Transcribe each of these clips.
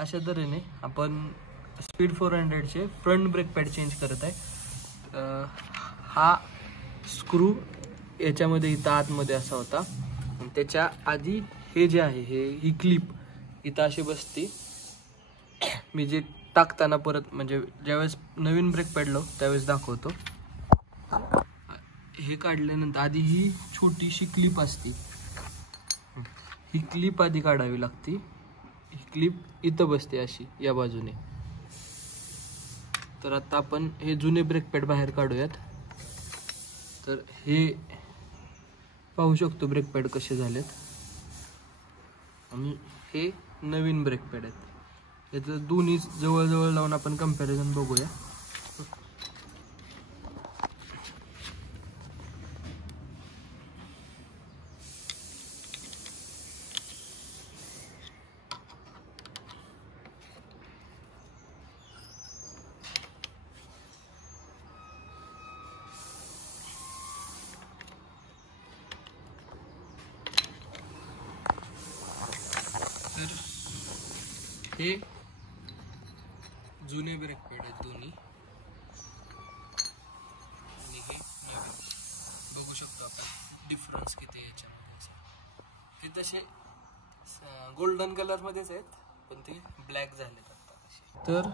अशा तऱ्हेने आपण स्पीड 400चे फ्रंट ब्रेक पॅड चेंज करत आहे। हा स्क्रू याच्यामध्ये इथं आतमध्ये असा होता आणि त्याच्या आधी हे जे आहे ही क्लिप इथं अशी बसती। मी जे टाकताना परत म्हणजे ज्यावेळेस नवीन ब्रेक पॅड लावू त्यावेळेस दाखवतो। हे काढल्यानंतर आधी ही छोटीशी क्लिप असती, ही क्लिप आधी काढावी लागती। ही क्लिप इथं बसते अशी या बाजूने। तर आता आपण हे जुने ब्रेक पॅड बाहेर काढूयात। तर हे पाहू शकतो ब्रेक पॅड कसे झालेत आणि हे नवीन ब्रेक पॅड आहेत। याचं दोन्ही जवळ लावून आपण कंपॅरिझन बघूया। हे जुने ब्रेक पॅड आहेत दोन्ही आणि हे नवीन। बघू शकतो आपण डिफरन्स किती आहे याच्यामध्ये। हे तसे गोल्डन कलर मध्येच आहेत पण ते ब्लॅक झालेत आता। तर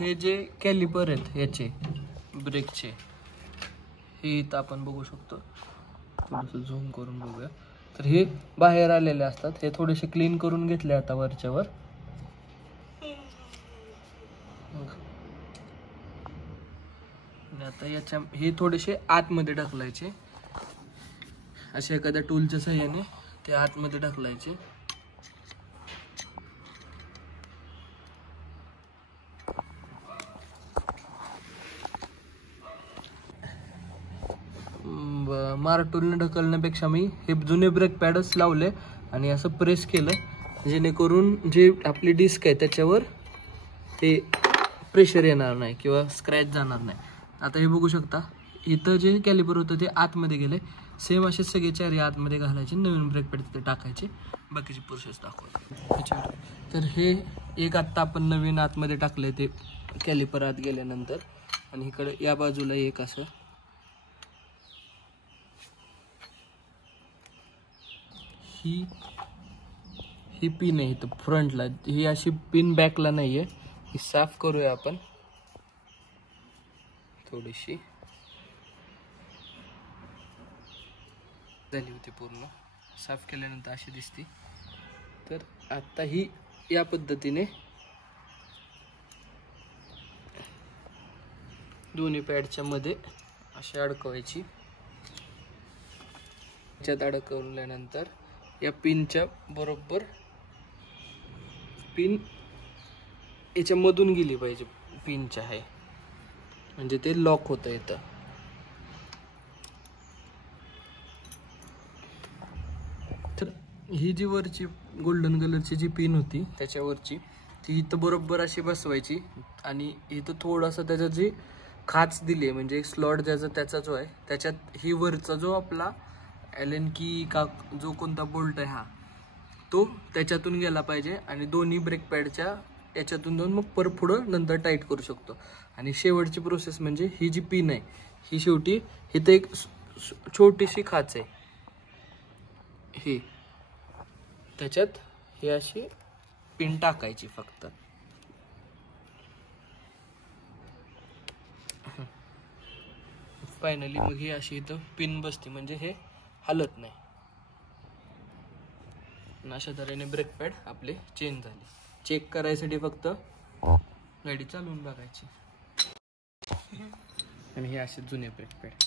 हे जे कॅलिपर आहेत याचे ब्रेकचे हे इथं आपण बघू शकतो। थोडंसं झूम करून बघूया। तर हे बाहेर आलेले असतात, हे थोडेसे क्लीन करून घेतले आता वरच्यावर। आता याच्या हे थोडेसे आतमध्ये ढकलायचे, अशा एखाद्या टूलच्या सहाय्याने ते आतमध्ये ढकलायचे। मारटूलने ढकलण्यापेक्षा मी हे जुने ब्रेक पॅडच लावले आणि असं प्रेस केलं जेणेकरून जे आपली डिस्क आहे त्याच्यावर ते प्रेशर येणार नाही किंवा स्क्रॅच जाणार नाही। आता हे बघू शकता इथं जे कॅलिपर होतं ते आतमध्ये गेले। सेम असे सगळे चारी आतमध्ये घालायचे, नवीन ब्रेक पॅड तिथे टाकायचे, बाकीची प्रोसेस दाखवतो। तर हे एक आत्ता आपण नवीन आतमध्ये टाकले ते कॅलिपर आत गेल्यानंतर, आणि इकडे या बाजूला एक असं ही पिन आहे इथं फ्रंटला, ही अशी पिन बॅकला नाहीये। ही साफ करूया आपण थोडीशी, झाली होती पूर्ण साफ केल्यानंतर अशी दिसती। तर आता ही या पद्धतीने दोन्ही पॅडच्या मध्ये अशी अडकवायची। याच्यात अडकवल्यानंतर या पिनच्या बरोबर पिन याच्या मधून गेली पाहिजे, पिनच्या आहे म्हणजे ते लॉक होतं येतं। तर ही जी वरची गोल्डन कलरची जी पिन होती त्याच्यावरची ती इथं बरोबर अशी बसवायची आणि इथं थोडासा त्याचा जी खाच दिली म्हणजे स्लॉट ज्याचा त्याचा जो आहे त्याच्यात ही वरचा जो आपला एलन की का जो कोणता बोल्ट आहे हा तो त्याच्यातून गेला पाहिजे आणि दोन्ही ब्रेक पॅडच्या याच्यातून जाऊन मग परत पुढं नंतर टाईट करू शकतो। आणि शेवटची प्रोसेस म्हणजे ही जी पिन आहे ही शेवटी इथं एक छोटीशी खाच आहे, ही त्याच्यात ही अशी पिन टाकायची फक्त। फायनली मग ही अशी इथं पिन बसती म्हणजे हे हलत नाही। अशा तऱ्हेने ब्रेक पॅड आपले चेंज झाले। चेक करायसाठी फक्त गाडी चालवून बघायची। आणि हे असे जुने ब्रेक पॅड।